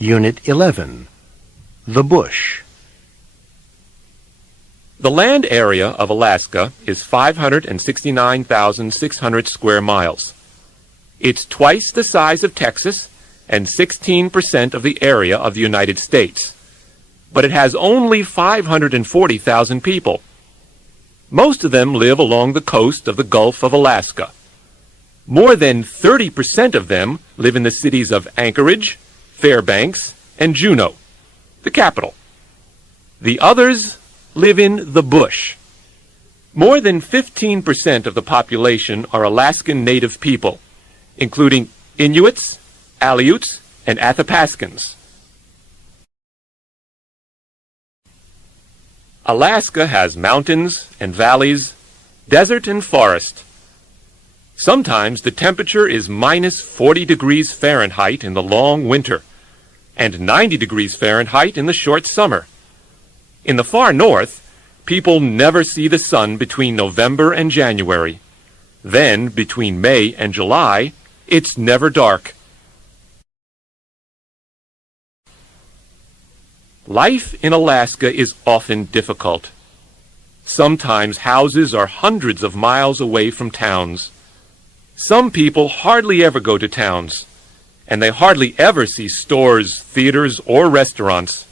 Unit 11. The Bush. The land area of Alaska is 569,600 square miles. It's twice the size of Texas and 16% of the area of the United States. But it has only 540,000 people. Most of them live along the coast of the Gulf of Alaska. More than 30% of them live in the cities of Anchorage, Fairbanks, and Juneau, the capital. The others live in the bush. More than 15% of the population are Alaskan Native people, including Inuits, Aleuts, and Athapaskans. Alaska has mountains and valleys, desert and forest. Sometimes the temperature is minus 40 degrees Fahrenheit in the long winter and 90 degrees Fahrenheit in the short summer. In the far north, people never see the sun between November and January. Then, between May and July, it's never dark. Life in Alaska is often difficult. Sometimes houses are hundreds of miles away from towns. Some people hardly ever go to towns, and they hardly ever see stores, theaters, or restaurants.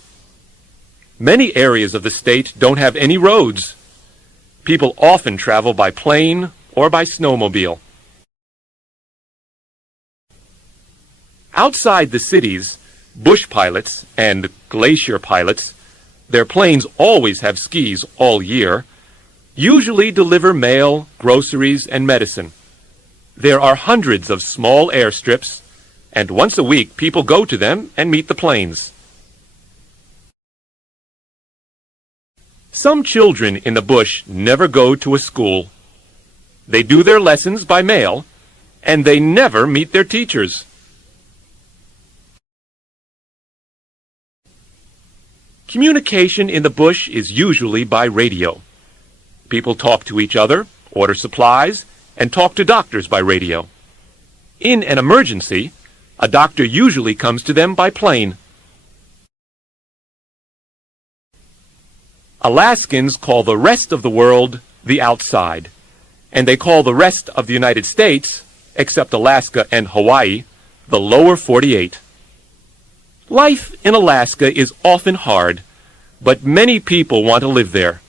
Many areas of the state don't have any roads. People often travel by plane or by snowmobile. Outside the cities, bush pilots and glacier pilots, their planes always have skis all year, usually deliver mail, groceries, and medicine. There are hundreds of small airstrips, and once a week people go to them and meet the planes. Some children in the bush never go to a school. They do their lessons by mail, and they never meet their teachers. Communication in the bush is usually by radio. People talk to each other, order supplies, and talk to doctors by radio. In an emergency, a doctor usually comes to them by plane. Alaskans call the rest of the world the outside, and they call the rest of the United States, except Alaska and Hawaii, the lower 48. Life in Alaska is often hard, but many people want to live there.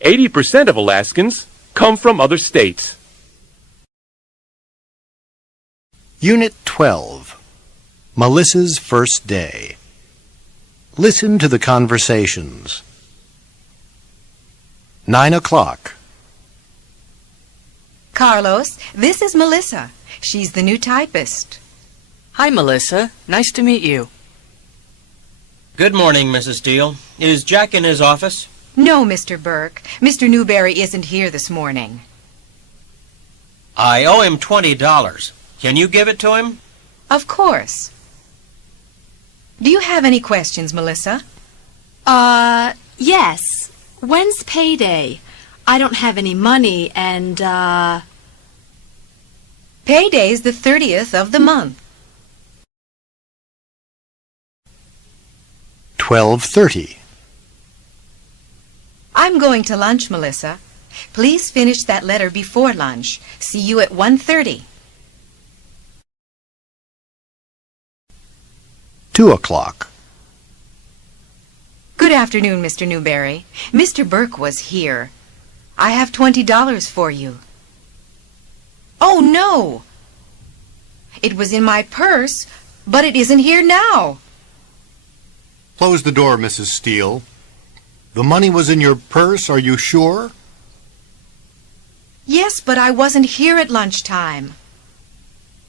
80% of Alaskans come from other states. Unit 12. Melissa's First Day. Listen to the conversations. 9 o'clock. Carlos, this is Melissa. She's the new typist. Hi, Melissa. Nice to meet you. Good morning, Mrs. Steele. Is Jack in his office? No, Mr. Burke. Mr. Newberry isn't here this morning. I owe him $20. Can you give it to him? Of course. Do you have any questions, Melissa? Yes. When's payday? I don't have any money and, Payday's the 30th of the month. 12:30. I'm going to lunch, Melissa. Please finish that letter before lunch. See you at 1:30. 2 o'clock. Good afternoon, Mr. Newberry. Mr. Burke was here. I have $20 for you. Oh, no! It was in my purse, but it isn't here now. Close the door, Mrs. Steele. The money was in your purse, are you sure? Yes, but I wasn't here at lunchtime.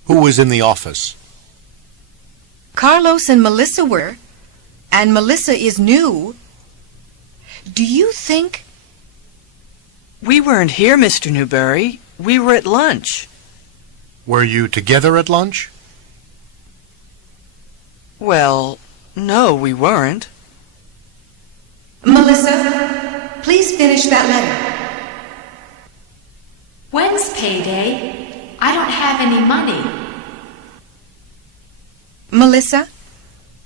Who was in the office? Carlos and Melissa were, and Melissa is new. Do you think... We weren't here, Mr. Newberry. We were at lunch. Were you together at lunch? Well, no, we weren't. Melissa, please finish that letter. when's payday? I don't have any money. Melissa,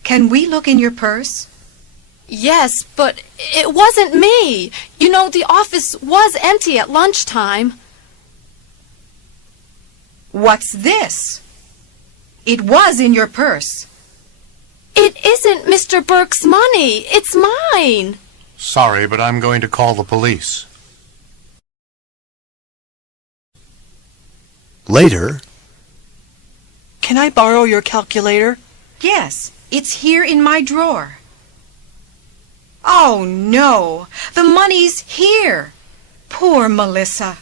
Can we look in your purse? Yes, but it wasn't me. You know, the office was empty at lunchtime. What's this? It was in your purse. It isn't Mr. Burke's money. It's mine. Sorry, but I'm going to call the police. Later, Can I borrow your calculator? Yes, it's here in my drawer. Oh, no. The money's here. Poor Melissa.